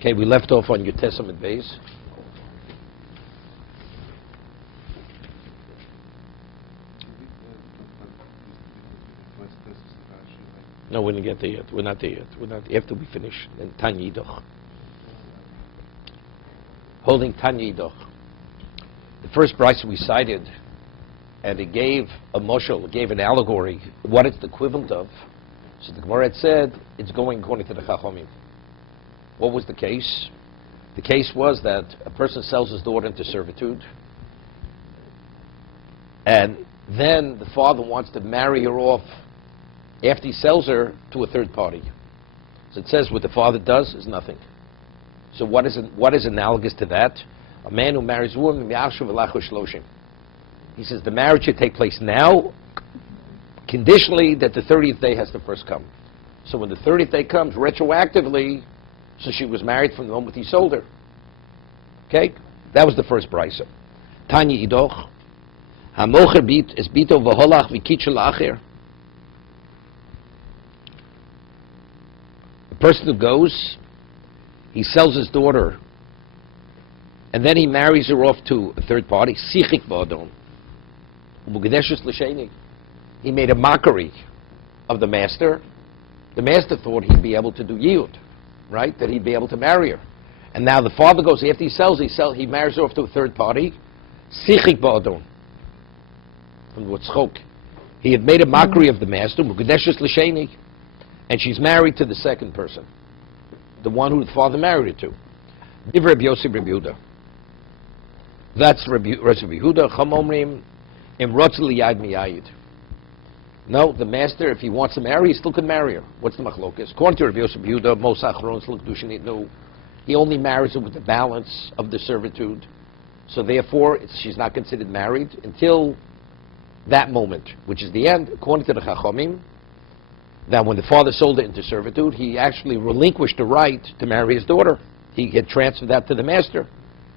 Okay, we left off on your Testament base. No, we didn't get there yet. We're not there yet. We're not after we finish. And Tanya Yidoch. Holding Tanya Yidoch. The first brisa we cited, and it gave a moshel, it gave an allegory, what it's the equivalent of. So the Gemara had said, it's going according to the Chachomim. What was the case? The case was that a person sells his daughter into servitude, and then the father wants to marry her off after he sells her to a third party. So it says what the father does is nothing. So what is analogous to that? A man who marries a woman, he says the marriage should take place now, conditionally that the 30th day has to first come. So when the 30th day comes, retroactively, so she was married from the moment he sold her. Okay? That was the first brisa. Tanya Idoch. Hamocher bit es bito v'holach v'kitchel la'acher. The person who goes, he sells his daughter, and then he marries her off to a third party. Sichik ba'adon. Mugdeshes l'sheni. He made a mockery of the master. The master thought he'd be able to do yiyud, right? That he'd be able to marry her. And now the father goes, after he marries her off to a third party. Sichik ba'adon. From what's chok. He had made a mockery of the master, Mugdeshes l'sheni, and she's married to the second person, the one who the father married her to. Divrei Rabbi Yosef Rabbi Yehuda. That's Rabbi Yehuda. Chum omrim im rotz liyad miyayid. No, the master, if he wants to marry, he still can marry her. What's the machlokas? According to Rabbi Yosef Yehuda, Mos Achron Sluk Dushin Itnu, he only marries her with the balance of the servitude. So therefore, she's not considered married until that moment, which is the end. According to the Chachomim, that when the father sold it into servitude, he actually relinquished the right to marry his daughter. He had transferred that to the master.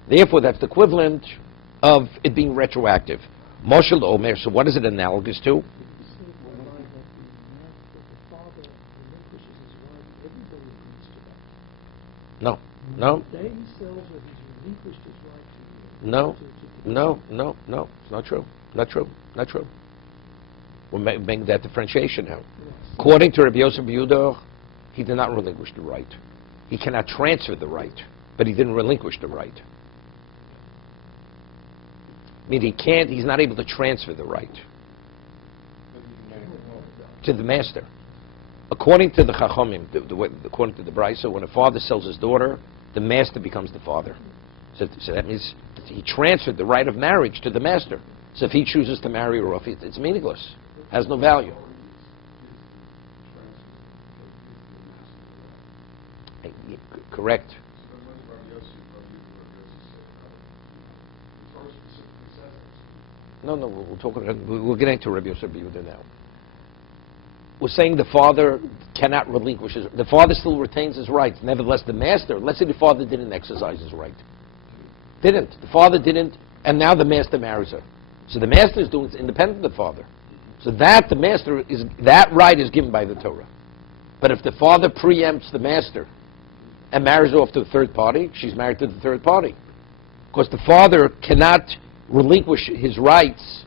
Therefore, that's the equivalent of it being retroactive. Moshel Omer, so what is it analogous to? No. No, it's not true. Not true. We're making that differentiation now. According to Rabbi Yosef Yehuda, he did not relinquish the right. He cannot transfer the right, but he didn't relinquish the right. I mean, he's not able to transfer the right to the master. According to the Chachomim, according to the Brisa, when a father sells his daughter, the master becomes the father. So that means he transferred the right of marriage to the master. So if he chooses to marry her off, it's meaningless. Has no value. Correct. No, we're getting to Rabbi Yosef Yehuda now. We're saying the father cannot relinquish the father still retains his rights. Nevertheless, the master, let's say the father didn't exercise his right. The father didn't, and now the master marries her. So the master is doing it independent of the father. So that right is given by the Torah. But if the father preempts the master and marries her off to a third party, she's married to the third party. Because the father cannot relinquish his rights.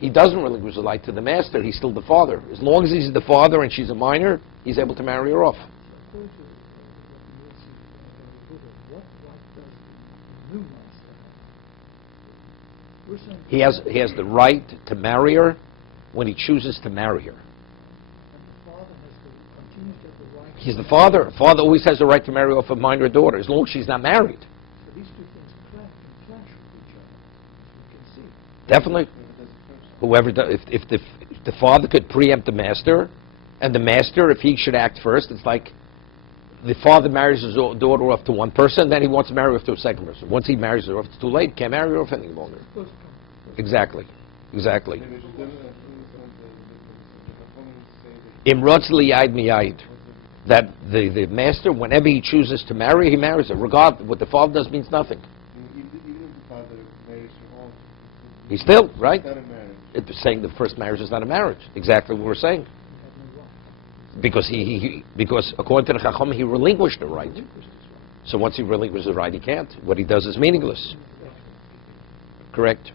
He doesn't relinquish the right to the master. He's still the father. As long as he's the father and she's a minor, he's able to marry her off. He has the right to marry her when he chooses to marry her. He's the father. Father always has the right to marry off a minor daughter, as long as she's not married. So these two things can clash with each other. You can see. Definitely. If the father could preempt the master, and the master, if he should act first, it's like the father marries his daughter off to one person, then he wants to marry her off to a second person. Once he marries her off, it's too late. Can't marry her off any longer. Exactly. Imrotz liyad miyad. That the master, whenever he chooses to marry, he marries her. Regardless, what the father does means nothing. Even if the father marries her off, he's still, right? It's not a marriage. It's saying the first marriage is not a marriage. Exactly what we're saying. Because according to the Chacham, he relinquished the right. So once he relinquishes the right, he can't. What he does is meaningless. Correct?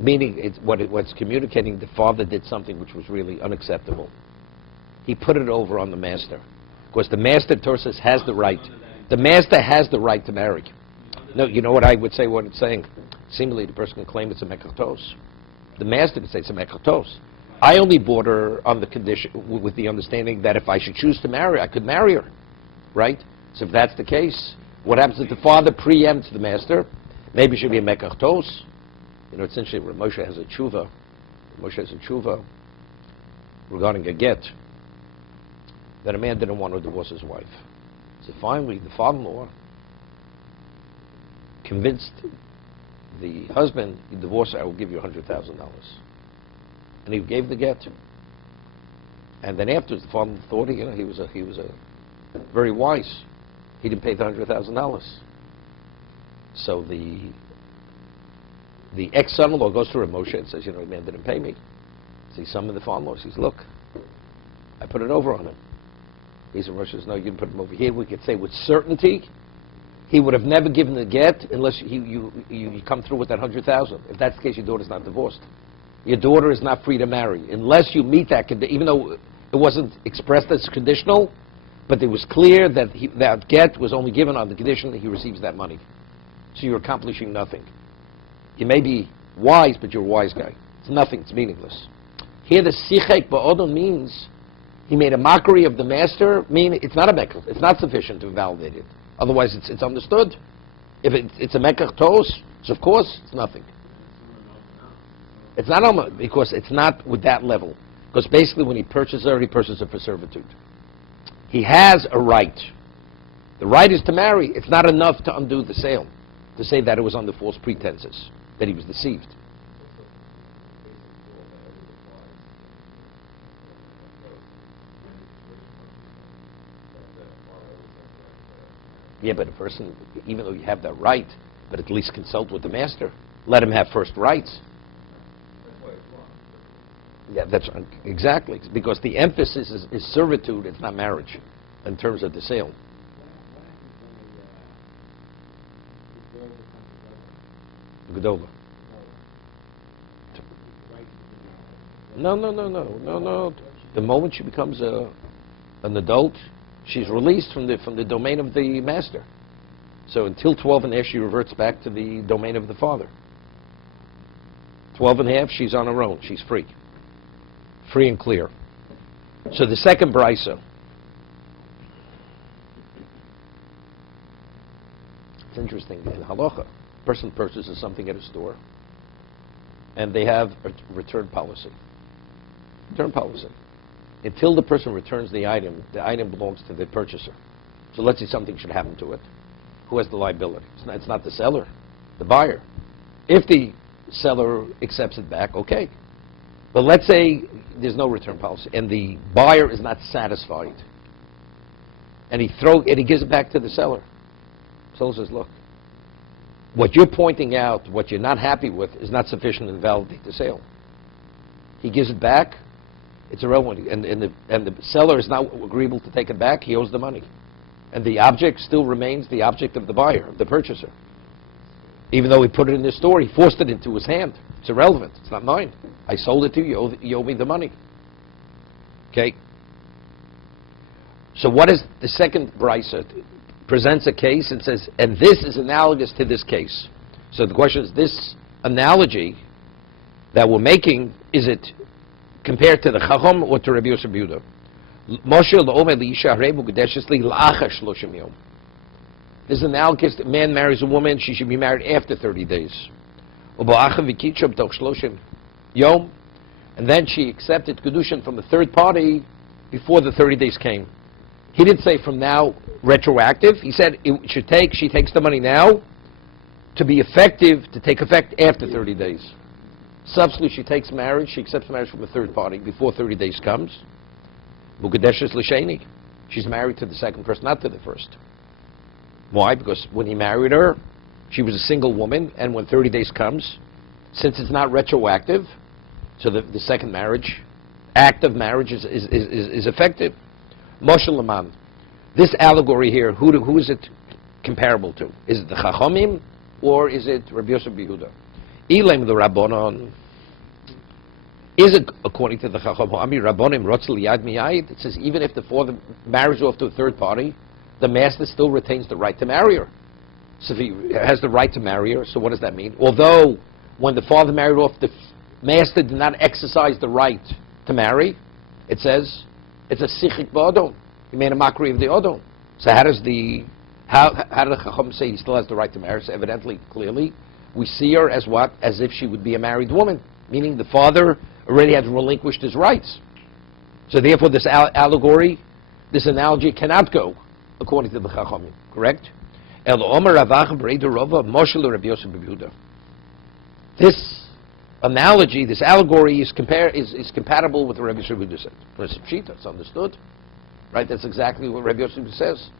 Meaning, what's communicating, the father did something which was really unacceptable. He put it over on the master. Because the master, Tarsus, has the right. The master has the right to marry. No, you know what I would say, what it's saying? Seemingly, the person can claim it's a mekachtos. The master could say it's a mekachtos. I only bought her on the condition, with the understanding that if I should choose to marry, I could marry her. Right? So if that's the case, what happens if the father preempts the master? Maybe it should be a mekachtos. You know, it's interesting, Moshe has a tshuva regarding a get, that a man didn't want to divorce his wife. So finally, the father-in-law convinced the husband, you divorce her, I will give you $100,000. And he gave the get. And then afterwards, the father thought, he was a very wise. He didn't pay the $100,000. So the ex-son-in-law goes to Rav Moshe and says, the man didn't pay me. So he summoned the father-in-law. He says, look, I put it over on him. He said, Moshe says, no, you didn't put him over here. We could say with certainty, he would have never given the get unless you come through with that $100,000. If that's the case, your daughter's not divorced. Your daughter is not free to marry unless you meet that condition. Even though it wasn't expressed as conditional, but it was clear that that get was only given on the condition that he receives that money. So you're accomplishing nothing. You may be wise, but you're a wise guy. It's nothing. It's meaningless. Here, the sichek ba'odon means he made a mockery of the master. Meaning it's not a mekach. It's not sufficient to validate it. Otherwise, it's understood. If it's a mekach tos, so of course it's nothing. It's not because it's not with that level. Because basically, when he purchases her, he purchases her for servitude. He has a right. The right is to marry. It's not enough to undo the sale, to say that it was under false pretenses, that he was deceived. Yeah, but a person, even though you have that right, but at least consult with the master. Let him have first rights. Yeah, that's exactly. Because the emphasis is servitude, it's not marriage, in terms of the sale. Godova. No. The moment she becomes an adult, she's released from the domain of the master. So until 12 and a half, she reverts back to the domain of the father. 12 and a half, she's on her own. She's free. Free and clear. So the second brisa. It's interesting. In halacha, a person purchases something at a store, and they have a return policy. Return policy. Until the person returns the item belongs to the purchaser. So let's say something should happen to it. Who has the liability? It's not the seller, the buyer. If the seller accepts it back, okay. But let's say there's no return policy, and the buyer is not satisfied, and he gives it back to the seller. The seller says, look, what you're pointing out, what you're not happy with, is not sufficient to validate the sale. He gives it back, it's irrelevant, and the seller is not agreeable to take it back, he owes the money. And the object still remains the object of the buyer, of the purchaser. Even though he put it in the store, he forced it into his hand. It's irrelevant. It's not mine. I sold it to you. You owe me the money. Okay? So what is the second brisa? Presents a case and says, and this is analogous to this case. So the question is, this analogy that we're making, is it compared to the Chacham or to Rabbi Yosef Yehuda? Moshe l'omer li'isha harebu kedeshes li la'achar shloshim yom. This is analogous. A man marries a woman, she should be married after 30 days. And then she accepted kiddushin from a third party before the 30 days came. He didn't say from now retroactive. He said she takes the money now to be effective, to take effect after 30 days. Subsequently, she accepts marriage from a third party before 30 days comes. She's married to the second person, not to the first. Why? Because when he married her, She was a single woman, and when 30 days comes, since it's not retroactive, so the second marriage, act of marriage is effective. Moshe Laman. This allegory here, who is it comparable to? Is it the Chachamim, or is it Rabbi Yosef Yehuda? Ilem the Rabbanon. Is it according to the Chacham Ha'ami Rabbonim Rotzel Yad Miyayid? It says even if the father marries off to a third party, the master still retains the right to marry her. So if he has the right to marry her, so what does that mean? Although when the father married off, the master did not exercise the right to marry, it says it's a sichik ba'odom. He made a mockery of the odom. So how did the Chacham say he still has the right to marry? So evidently, clearly, we see her as what? As if she would be a married woman, meaning the father already had relinquished his rights. So therefore, this allegory, this analogy cannot go according to the Chachamim. Correct? This analogy, this allegory is compatible with what Rabbi Yosef said. It's pshita, it's understood. Right? That's exactly what Rabbi Yosef says.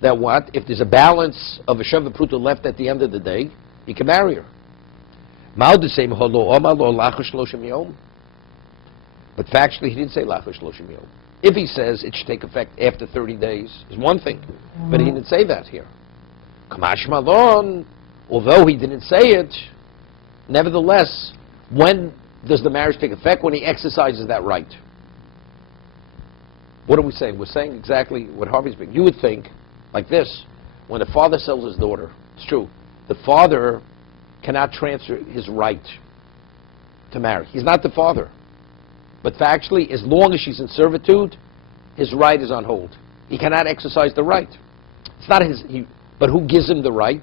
That what? If there's a balance of a Sheva Pruta left at the end of the day, he can marry her. But factually, he didn't say lachash shloshim yom. If he says it should take effect after 30 days, is one thing. But he didn't say that here. Kamash malon, although he didn't say it, nevertheless, when does the marriage take effect? When he exercises that right. What are we saying? We're saying exactly what Harvey's been. You would think, like this, when the father sells his daughter, it's true, the father cannot transfer his right to marry. He's not the father. But factually, as long as she's in servitude, his right is on hold. He cannot exercise the right. It's not his, but who gives him the right?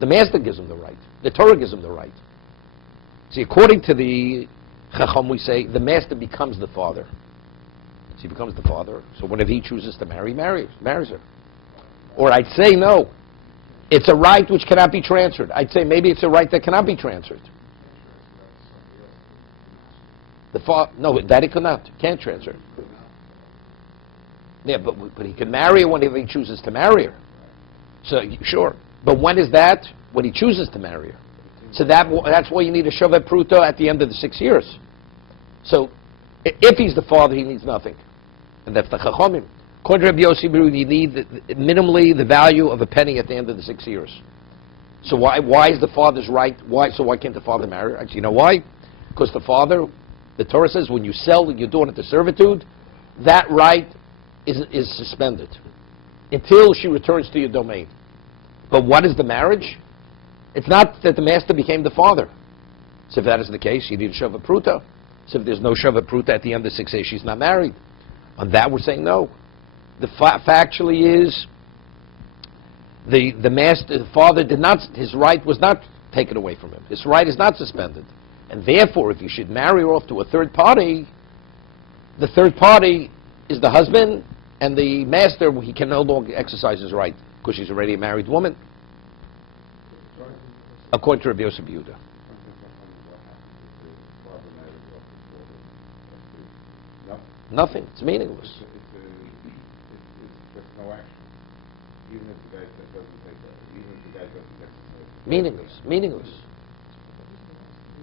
The master gives him the right. The Torah gives him the right. See, according to the Chacham, we say the master becomes the father. So he becomes the father. So whenever he chooses to marry, marries her. Or I'd say no. It's a right which cannot be transferred. I'd say maybe it's a right that cannot be transferred. No, that he cannot. Can't transfer. Yeah, but he can marry her whenever he chooses to marry her. So sure. But when is that? When he chooses to marry her. So that's why you need a Shavet Pruta at the end of the 6 years. So if he's the father, he needs nothing. And that's the Chachamim. According to Rabbi Yossi, you need minimally the value of a penny at the end of the 6 years. So why is the father's right? Why can't the father marry her? You know why? Because the father, the Torah says, when you sell your daughter to servitude, that right is suspended until she returns to your domain. But what is the marriage? It's not that the master became the father. So if that is the case, you need a Shava Pruta. So if there's no Shava Pruta at the end of 6 years, she's not married. On that we're saying no. The factually is the master, the father did not, his right was not taken away from him. His right is not suspended. And therefore, if you should marry her off to a third party, the third party is the husband, and the master, he can no longer exercise his right because she's already a married woman. According to Rabbi Yosef Yehuda. Nothing. It's meaningless. It's just no action. Even if the guy doesn't take that. Even if the guy doesn't exercise. Meaningless.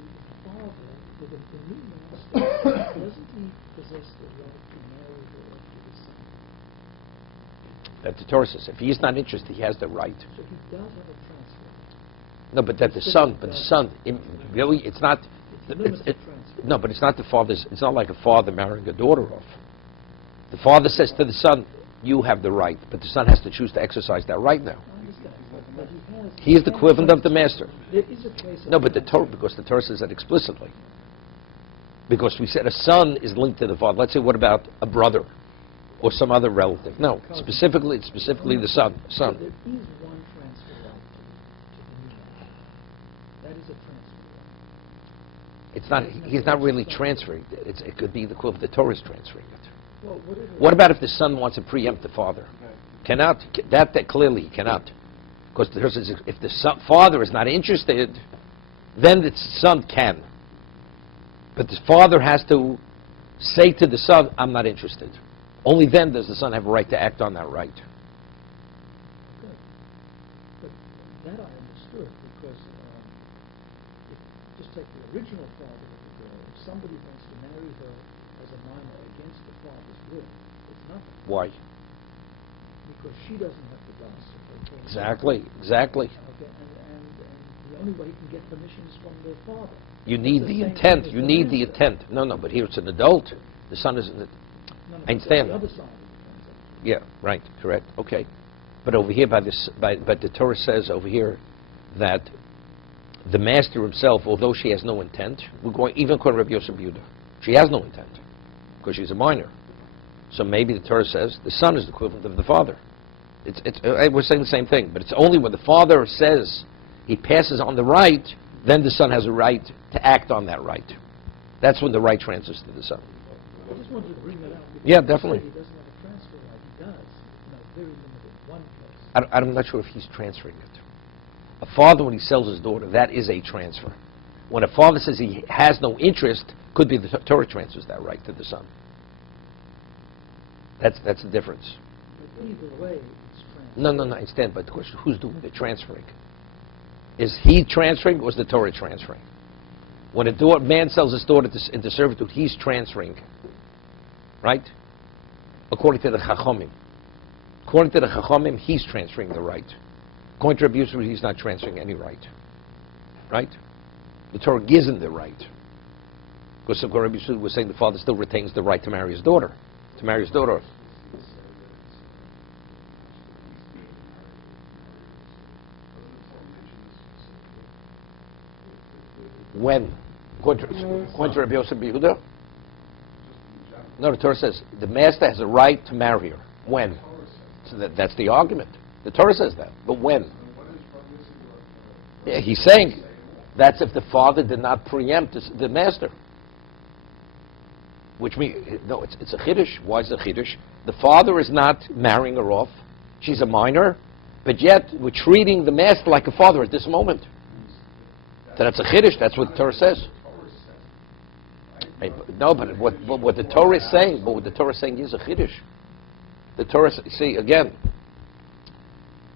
The father, the new master, doesn't he possess the right to marry her off to the son? That the Torah says, if he is not interested, he has the right. So he does have a transfer. No, but that the son, really, it's not. No, but it's not the father's. It's not like a father marrying a daughter off. The father says to the son, "You have the right," but the son has to choose to exercise that right now. I understand, but He is the equivalent of the master. There is a case of No, but because the Torah says that explicitly. Because we said a son is linked to the father. Let's say, what about a brother or some other relative? No, it's specifically the son. So there is one transfer right to the new master. That is a transfer right. It's not. He's not really transferring it. It could be the equivalent. The Torah is transferring it. Well, What about if the son wants to preempt the father? Cannot. That clearly he cannot. Because the Torah says if the father is not interested, then the son can. But the father has to say to the son, "I'm not interested." Only then does the son have a right to act on that right. Good. But that I understood, take the original father of the girl, if somebody wants to marry her as a minor against the father's will, it's nothing. Why? Because she doesn't have to dance. Exactly. Okay, and the only way he can get permission is from the father. You need the intent. You need the intent. No, but here it's an adult. The son isn't. No, I understand. The other side of the transaction. Yeah, right, correct. Okay. But over here, but the Torah says over here that the master himself, although she has no intent, we're going even according to Rabbi Yosef Yehuda, she has no intent because she's a minor. So maybe the Torah says the son is the equivalent of the father. We're saying the same thing, but it's only when the father says he passes on the right, then the son has a right to act on that right. That's when the right transfers to the son. I just wanted to bring that out. Yeah, definitely. He doesn't have a transfer right. He does. Very limited. One place. I'm not sure if he's transferring it. A father, when he sells his daughter, that is a transfer. When a father says he has no interest, could be the Torah transfers that right to the son. That's the difference. But either way, it's transfer. No, I understand, but the question, who's doing the transferring? Is he transferring or is the Torah transferring? When a man sells his daughter into servitude, he's transferring. Right? According to the Chachamim. According to the Chachamim, he's transferring the right. According to Rabbi Yosef, he's not transferring any right. Right? The Torah gives him the right. Because Rabbi Yosef was saying the father still retains the right to marry his daughter. To marry his daughter. When? According to Rabbi Yosef Yehuda? No, the Torah says the master has a right to marry her. When? So that's the argument. The Torah says that. But when? Yeah, he's saying that's if the father did not preempt the master. Which means, no, it's a chiddush. Why is it a chiddush? The father is not marrying her off. She's a minor. But yet, we're treating the master like a father at this moment. So that's a chiddush. That's what the Torah says. No, but what the Torah is saying, is a chiddush. The Torah, see, again,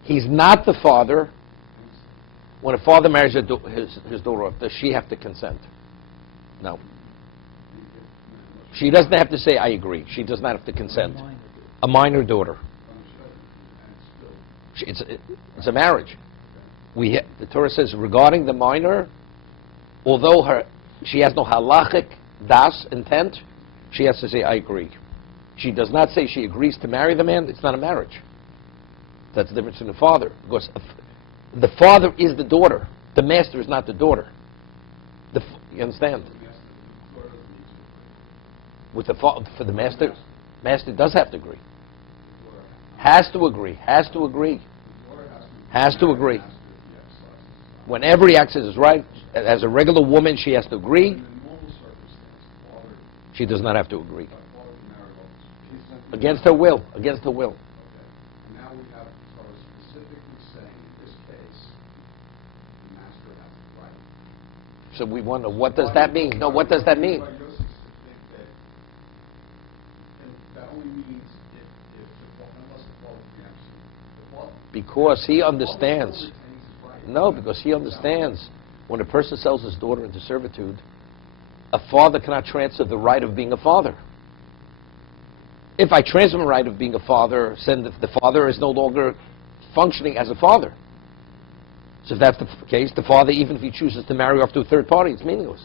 he's not the father. When a father marries his daughter off, does she have to consent? No. She doesn't have to say, I agree. She does not have to consent. A minor daughter. It's a marriage. The Torah says regarding the minor, although she has no halachic das intent, she has to say, I agree. She does not say she agrees to marry the man. It's not a marriage. That's the difference in the father. Because the father is the daughter. The master is not the daughter. You understand? With for the master does have to agree. Has to agree. Whenever he acts as right, as a regular woman, she has to agree. She does not have to agree. Against her will. Now we have Torah specifically saying in this case, the master has the right. So we wonder, what does that mean? No, what does that mean? That only means unless the father preempts him. Because he understands. No, because he understands when a person sells his daughter into servitude, a father cannot transfer the right of being a father. If I transfer the right of being a father, then the father is no longer functioning as a father. So if that's the case, the father, even if he chooses to marry off to a third party, it's meaningless.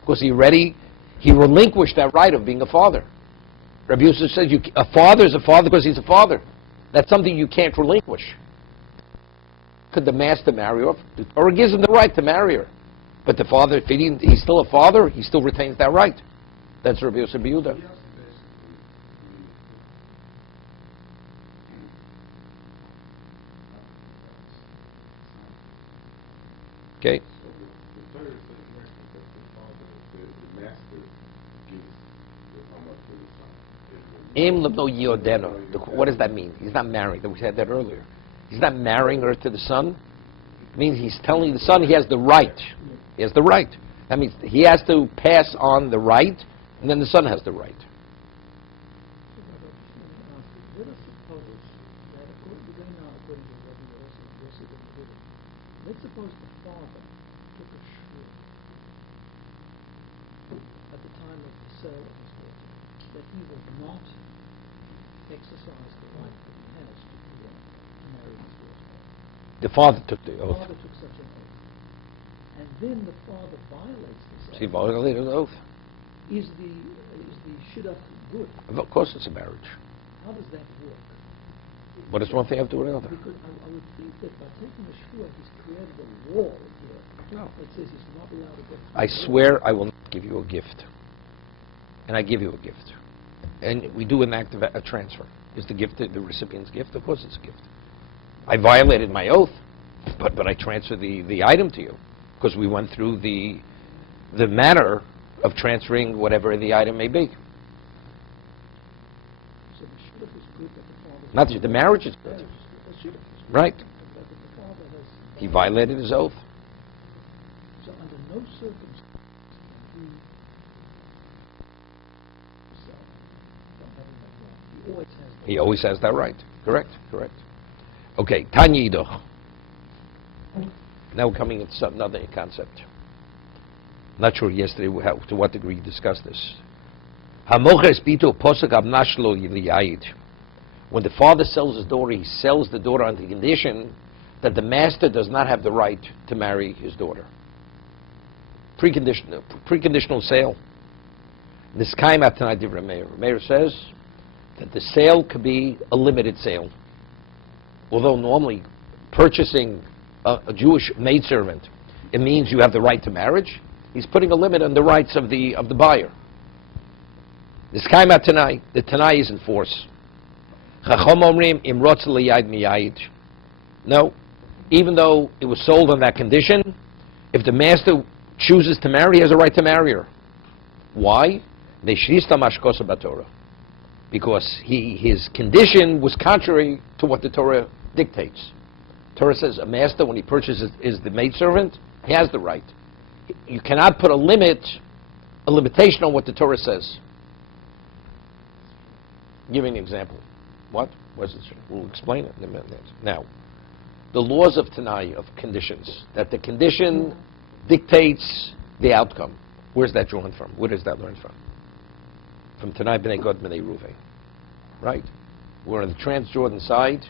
Because he relinquished that right of being a father. Rabbi Yosef says a father is a father because he's a father. That's something you can't relinquish. Could the master marry off? Or it gives him the right to marry her. But the father, if he's still a father, he still retains that right. That's Rabbi Yosef Yehuda. Okay. What does that mean? He's not married. We said that earlier. He's not marrying her to the son. It means he's telling the son he has the right. He has the right. That means he has to pass on the right, and then the son has the right. Let us suppose that according to Let's suppose the father took a shrew at the time of the sale of his daughter, that he will not exercise the right that he has to marry his daughter. The father took the The oath. father took such an oath. And then the father violates this He oath. violated the oath. Is the shidduch good? Of course it's a marriage. How does that work? What does one thing have to do with another? Because I would think that by taking the shvua, he's created a wall here No. that says he's not allowed to get. I swear I will not give you a gift. And I give you a gift. And we do an act of a transfer. Is the gift the recipient's gift? Of course it's a gift. I violated my oath, but I transfer the item to you because we went through the manner of transferring whatever the item may be. So the shidduch is good that the father. Not the marriage is good. The shidduch is good. Right. But the father has. He violated his oath. So under no circumstance can he himself from having that right. He always has that He always has that right. Correct. Okay, Tanya Yidoch. Now we're coming into another concept. Not sure yesterday to what degree you discussed this. When the father sells his daughter, he sells the daughter on the condition that the master does not have the right to marry his daughter. Preconditional sale. This came out tonight. Meir says that the sale could be a limited sale. Although normally purchasing a Jewish maidservant, it means you have the right to marriage. He's putting a limit on the rights of the buyer. This came out tonight. The Tanai is in force. No, even though it was sold on that condition, if the master chooses to marry, he has a right to marry her. Why? Because his condition was contrary to what the Torah dictates. Torah says a master, when he purchases the maidservant, he has the right. You cannot put a limitation on what the Torah says. Give me an example. What? We'll explain it in a minute. Now, the laws of Tanai, of conditions, that the condition dictates the outcome. Where's that drawn from? Where does that learn from? From Tanai B'nai Gad B'nai Ruvain. Right? We're on the Transjordan side.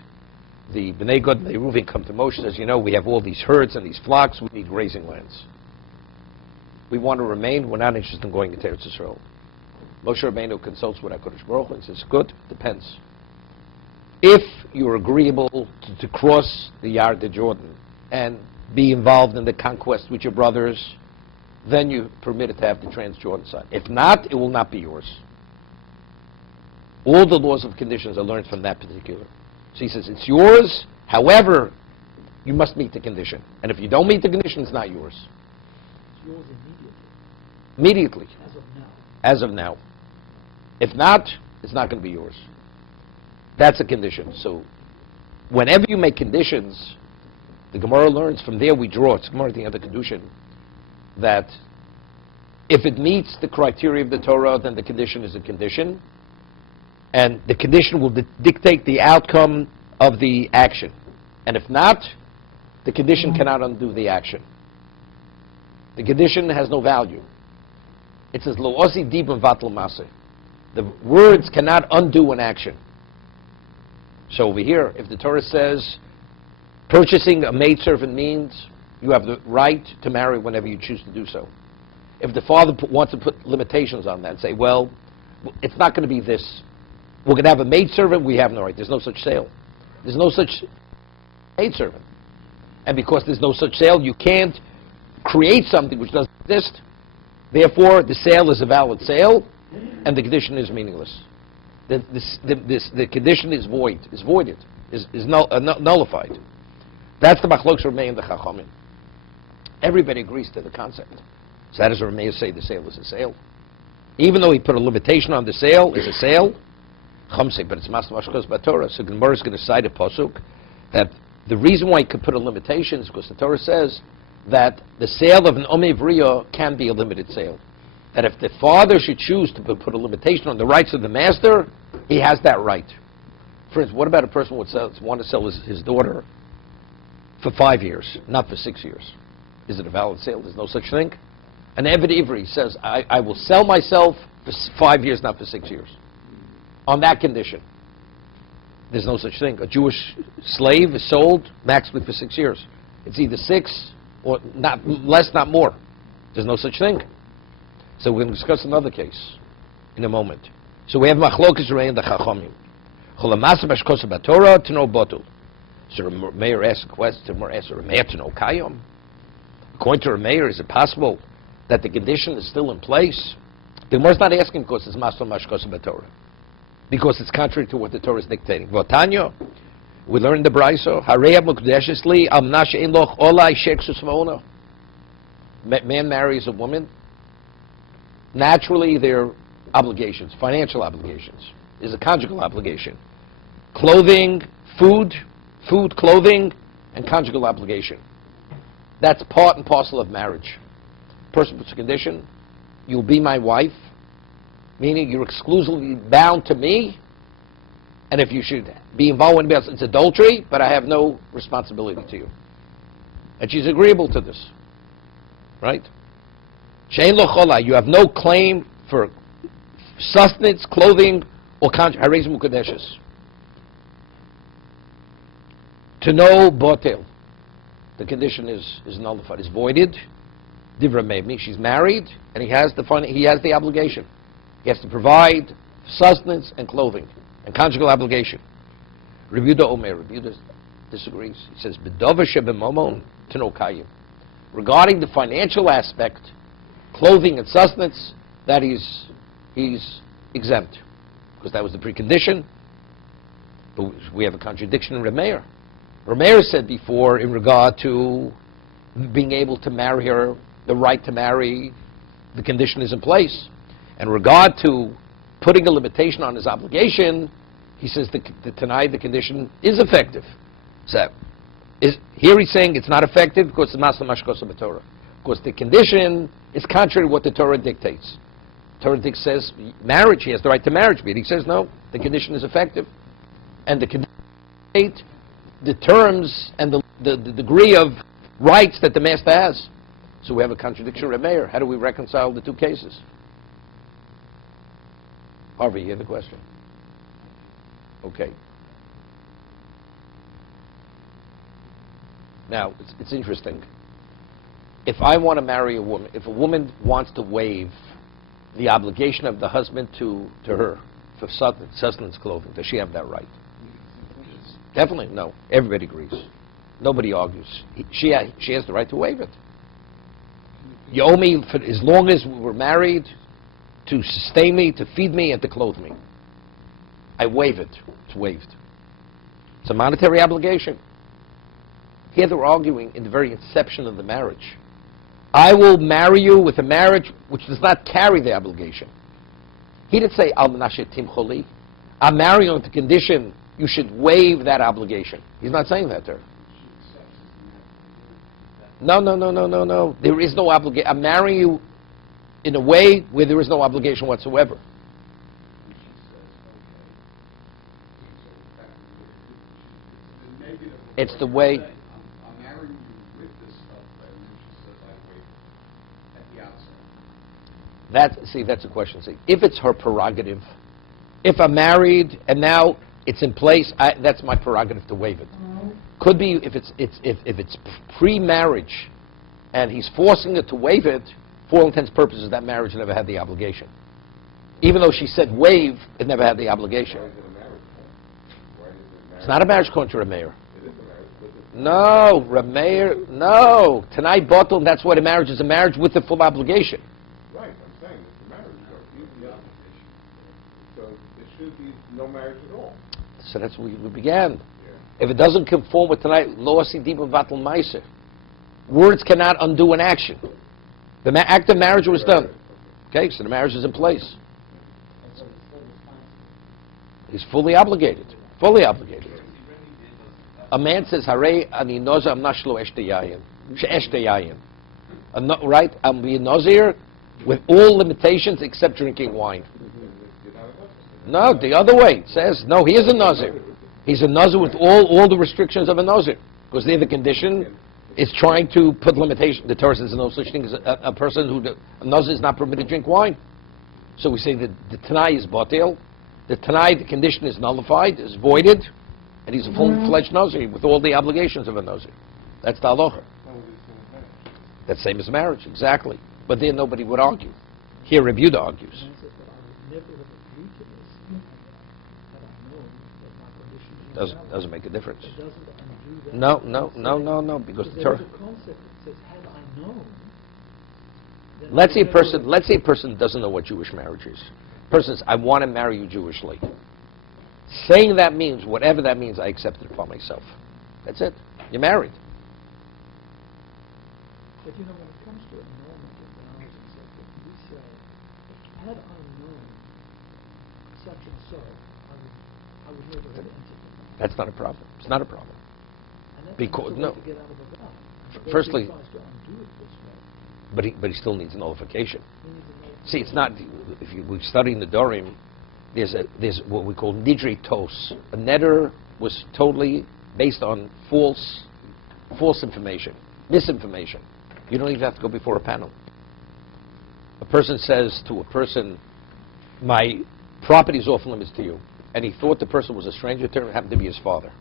The B'nai Gad B'nai Ruvain come to Moshe, says, we have all these herds and these flocks, we need grazing lands. We want to remain, we're not interested in going into Eretz Yisrael. Moshe Rabbeinu consults with HaKadosh Baruch Hu and says, good, depends. If you're agreeable to cross the Jordan and be involved in the conquest with your brothers, then you're permitted to have the Transjordan side. If not, it will not be yours. All the laws of conditions are learned from that particular. So he says, it's yours, however, you must meet the condition. And if you don't meet the condition, it's not yours. It's yours immediately. Immediately. As of now. As of now. If not, it's not going to be yours. That's a condition. So whenever you make conditions, the Gemara learns, from there we draw, it's Gemara at the end of the kiddushin, that if it meets the criteria of the Torah, then the condition is a condition, and the condition will dictate the outcome of the action. And if not, the condition cannot undo the action. The condition has no value. It says, Lo osi dibim vatel maseh. The words cannot undo an action. So over here, if the Torah says purchasing a maidservant means you have the right to marry whenever you choose to do so. If the father wants to put limitations on that and say, well, it's not going to be this. We're going to have a maidservant, we have no right. There's no such sale. There's no such maidservant. And because there's no such sale, you can't create something which doesn't exist. Therefore, the sale is a valid sale, and the condition is meaningless. The condition is voided, is nullified. That's the machlokes Rameh and the Chachamim. Everybody agrees to the concept. So that is what Rameh say the sale is a sale. Even though he put a limitation on the sale, it's a sale. Chamsek, but it's masmashkos b'Torah. So Gemara is going to cite a pasuk that the reason why he could put a limitation is because the Torah says that the sale of an Omei Vriya can be a limited sale. That if the father should choose to put a limitation on the rights of the master, he has that right. For instance, what about a person who would want to sell his daughter for 5 years, not for 6 years? Is it a valid sale? There's no such thing. An Eved Ivri says, I will sell myself for 5 years, not for 6 years. On that condition. There's no such thing. A Jewish slave is sold maximally for 6 years. It's either 6 or not less, not more. There's no such thing. So we're going to discuss another case in a moment. So we have Machlokas Rei and the Chachamim. Cholamasa Bashkosa Batorah to know Botul. So Rameir asks a question, Rameir to know Kayom. According to Rameir, is it possible that the condition is still in place? The Gemara is not asking because it's Maslo Mashkosa Batorah. Because it's contrary to what the Torah is dictating. Votanyo, we learn in the Braiso, Hareya Mukdeshes Li, Amnash Einloch Olai Sheksus Maona. Man marries a woman. Naturally, there are obligations, financial obligations. There's a conjugal obligation. Clothing, food, clothing, and conjugal obligation. That's part and parcel of marriage. Person puts a condition, you'll be my wife, meaning you're exclusively bound to me, and if you should be involved in anybody else, it's adultery, but I have no responsibility to you. And she's agreeable to this. Right? Shein lo chola, you have no claim for sustenance, clothing, or harez mukadeshes. To know botel, the condition is nullified, is voided. Divra meimi, she's married, and he has the obligation. He has to provide sustenance and clothing, and conjugal obligation. Rabbi Yehuda Omer, Rabbi Yehuda disagrees. He says, B'dova shebemomon to know kayim. Regarding the financial aspect, clothing and sustenance, that he's exempt, because that was the precondition. But we have a contradiction in Rameir. Rameir said before, in regard to being able to marry her, the right to marry, the condition is in place. In regard to putting a limitation on his obligation, he says tonight the condition is effective. So, here he's saying it's not effective because it's Masla Mashkosa B'Torah. Because the condition is contrary to what the Torah dictates. Torah says marriage, he has the right to marriage, but he says no, the condition is effective. And the condition, the terms and the degree of rights that the master has. So we have a contradiction in Rameir. How do we reconcile the two cases? Harvey, you hear the question? Okay. Now, it's interesting. If I want to marry a woman, if a woman wants to waive the obligation of the husband to her for sustenance clothing, does she have that right? Definitely, no. Everybody agrees. Nobody argues. She has the right to waive it. You owe me for as long as we're married to sustain me, to feed me, and to clothe me. I waive it. It's waived. It's a monetary obligation. Here they're arguing in the very inception of the marriage. I will marry you with a marriage which does not carry the obligation. He didn't say, Al Menashe Tim Choli. I'm marrying you on the condition you should waive that obligation. He's not saying that to her. No. There is no obligation. I'm marrying you in a way where there is no obligation whatsoever. It's the way. I'm marrying you with this stuff, and then she says I wait at the outset. That's a question. See, if it's her prerogative, if I'm married and now it's in place, that's my prerogative to waive it. Could be if it's pre-marriage, and he's forcing her to waive it. For all intents and purposes, that marriage never had the obligation. Even though she said waive, it never had the obligation. Why is it a marriage? Why is it a marriage? It's not a marriage according to Rameir. It is a marriage. No, Rameir, no. Tonight, Batel, that's what a marriage is, a marriage with the full obligation. Right, I'm saying it's a marriage. So, the obligation. So there should be no marriage at all. So that's where we began. Yeah. If it doesn't conform with tonight, lo asidim vatel meiser. Words cannot undo an action. The act of marriage was done. Okay, so the marriage is in place. He's fully obligated. Fully obligated. A man says, "Harei ani nozer am nashlo eshte yayin." Right? I'm being nazir with all limitations except drinking wine. No, the other way. It says, no, he is a nazir. He's a nazir with all the restrictions of a nazir. Because they're the condition is trying to put limitation. The Torah says no such thing as a person a nazir is not permitted to drink wine. So we say that the Tanai is batil, the Tanai, the condition is nullified, is voided, and he's a full-fledged nazir with all the obligations of a nazir. That's the halacha. That's same as marriage, exactly. But there nobody would argue. Here Rabbi Yehuda argues. Man says that I would never have agreed to this had I known that my condition is invalid. Doesn't make a difference. It doesn't undo that. No, because the there Torah. is a concept that says, had I known. then Let's say I a would person. never- Let's say a person doesn't know what Jewish marriage is. Person says, "I want to marry you Jewishly." Saying that means whatever that means. I accept it upon myself. That's it. You're married. But you know, when it comes to annulment of vows and so forth, we say, had I known such and so, I would never have entered the vow. That's not a problem. It's not a problem. And that's Because- the way no. to get out of a vow. But Firstly- if he tries to undo it this way, But he still needs nullification. he needs a notice. See, it's not. If we've studied in the Dorim, there's what we call nidre tos. A neder was totally based on false information, misinformation. You don't even have to go before a panel. A person says to a person, "My property is off limits to you," and he thought the person was a stranger to him, it happened to be his father.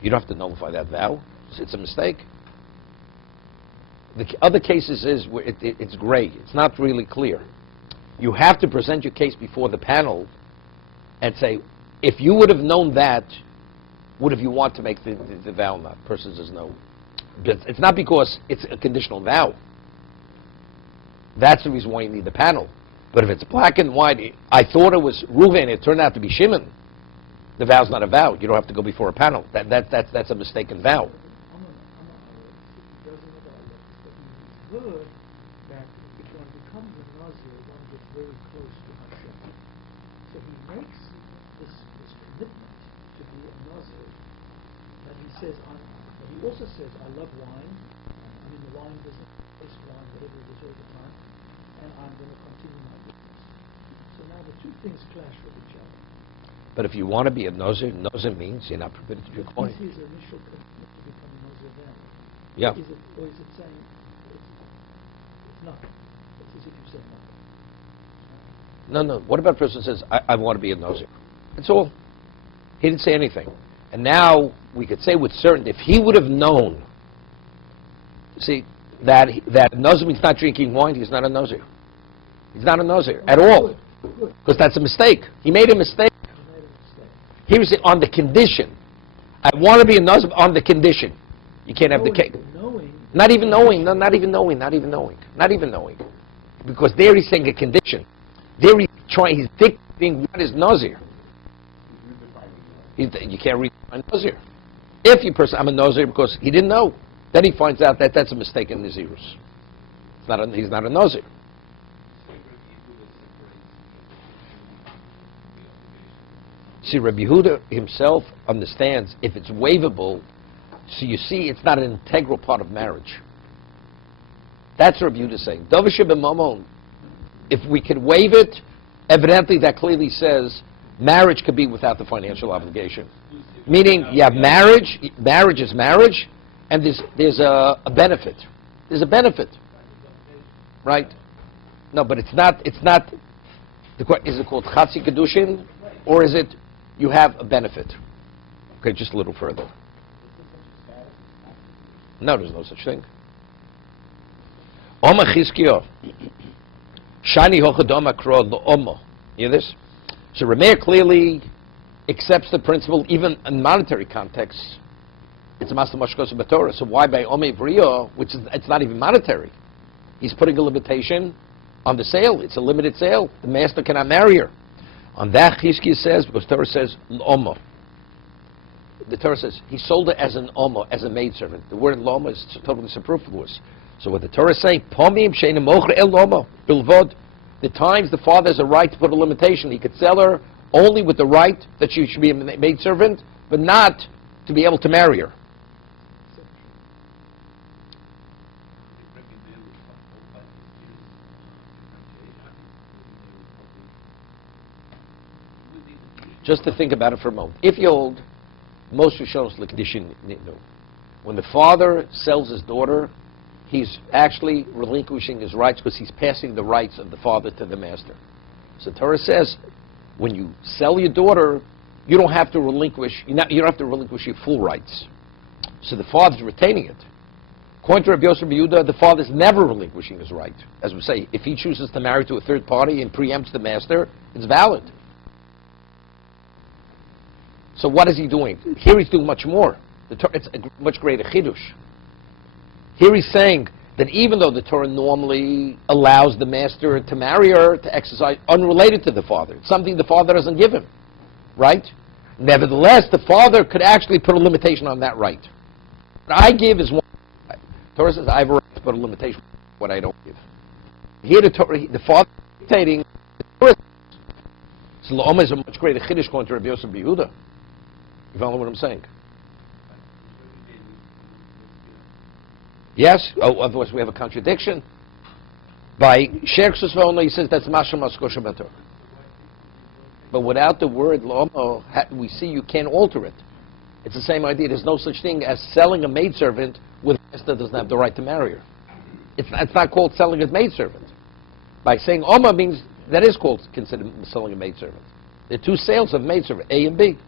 You don't have to nullify that vow. It's a mistake. The other cases is where it's gray. It's not really clear. You have to present your case before the panel and say, if you would have known that, would have you want to make the vow or not? Person says no. But it's not because it's a conditional vow. That's the reason why you need the panel. But if it's black and white, I thought it was Reuven, it turned out to be Shimon, the vow's not a vow. You don't have to go before a panel. That's a mistaken vow. Heard that if one becomes a Nazir, one gets very close to Hashem. So he makes this commitment to be a Nazir, and he says, but he also says, I love wine, I'm in the wine business, taste wine, whatever it is all the time, and I'm going to continue my business. So now the two things clash with each other. But if you want to be a Nazir, Nazir means you're not permitted to drink wine. Is his initial commitment to become a Nazir then? Yeah. Or is it saying, it's nothing? It's as if you said nothing. No. What about a person who says, I want to be a Nazir? That's all. He didn't say anything. And now we could say with certainty, if he would have known, see, that Nazir means not drinking wine, he's not a Nazir. He's not a Nazir at all. Good. Because that's a mistake. He made a mistake. You made a mistake. He was saying, on the condition. I want to be a Nazir on the condition. You can't have the cake. Not even knowing. Because there he's saying a condition. There he's dictating what is Nazir. You can't read Nazir. If you person, I'm a Nazir because he didn't know. Then he finds out that that's a mistake in Nazirus. He's not a Nazir. See, Rabbi Yehuda himself understands if it's waivable, so you see it's not an integral part of marriage. That's what Rabbi Yehuda is saying. Dovashib and Mamon, if we could waive it, evidently that clearly says marriage could be without the financial obligation. Meaning you have marriage is marriage, and there's a benefit. There's a benefit. Right? No, but it's not, is it called Chatzi Kiddushin, or is it you have a benefit? Okay, just a little further. No, there's no such thing. Oma Chizkiyo. Shani Hochadoma Kro Lo'omo. You hear this? So Rameir clearly accepts the principle, even in monetary context. It's a Master Mashkos B'Torah. So why by Ome Vrio, which is, it's not even monetary? He's putting a limitation on the sale. It's a limited sale. The master cannot marry her. On that, Chizkiya says, because Torah says, L'omo. The Torah says, he sold it as an omo, as a maidservant. The word lomo is totally superfluous. So what the Torah is saying, Pomim she'ein mocher el lomo, bilvod. The times the father has a right to put a limitation. He could sell her only with the right that she should be a maidservant, but not to be able to marry her. Just to think about it for a moment. If you hold most Rishonos l'kedushin nitnu, When the father sells his daughter, he's actually relinquishing his rights because he's passing the rights of the father to the master. So Torah says, when you sell your daughter, you don't have to relinquish. You don't have to relinquish your full rights. So the father's retaining it. According to Rabbi Yosef Yehuda, the father's never relinquishing his right. As we say, if he chooses to marry to a third party and preempts the master, it's valid. So what is he doing? Here he's doing much more. It's a much greater chiddush. Here he's saying that even though the Torah normally allows the master to marry her, to exercise unrelated to the father, it's something the father doesn't give him, right? Nevertheless, the father could actually put a limitation on that right. What I give is one. Torah says I have a right to put a limitation on what I don't give. Here the father is dictating. So La'oma is a much greater chiddush going to Rabbi Yosef Yehuda. You follow what I'm saying? Yes. Oh, otherwise we have a contradiction. By Sherksus V'Ona, he says that's Masha Maskosha Bator. But without the word La'oma, we see you can't alter it. It's the same idea. There's no such thing as selling a maidservant with a master doesn't have the right to marry her. It's not called selling a maidservant. By saying Oma means that is called considered selling a maidservant. There are two sales of maidservant, A and B.